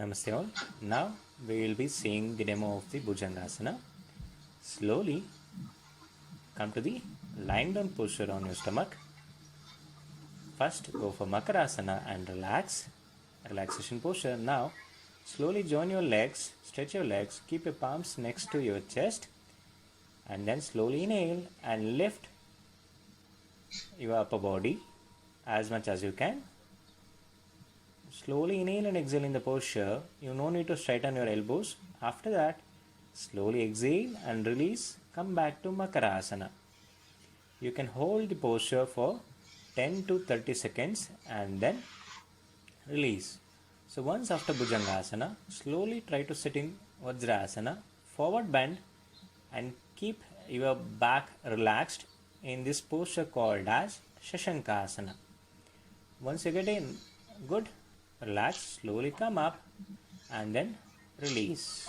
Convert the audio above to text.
Namaste all. Now we will be seeing the demo of the Bhujangasana. Slowly come to the lying down posture on your stomach. First go for Makarasana and relax. Relaxation posture. Now slowly join your legs, stretch your legs, keep your palms next to your chest, and then slowly inhale and lift your upper body as much as you can. Slowly inhale and exhale in the posture. You no need to straighten your elbows. After that, slowly exhale and release. Come back to Makarasana. You can hold the posture for 10 to 30 seconds and then release. So once after Bhujangasana, slowly try to sit in Vajrasana, forward bend, and keep your back relaxed in this posture called as Shashankasana. Once you get in, good, relax, slowly come up and then release.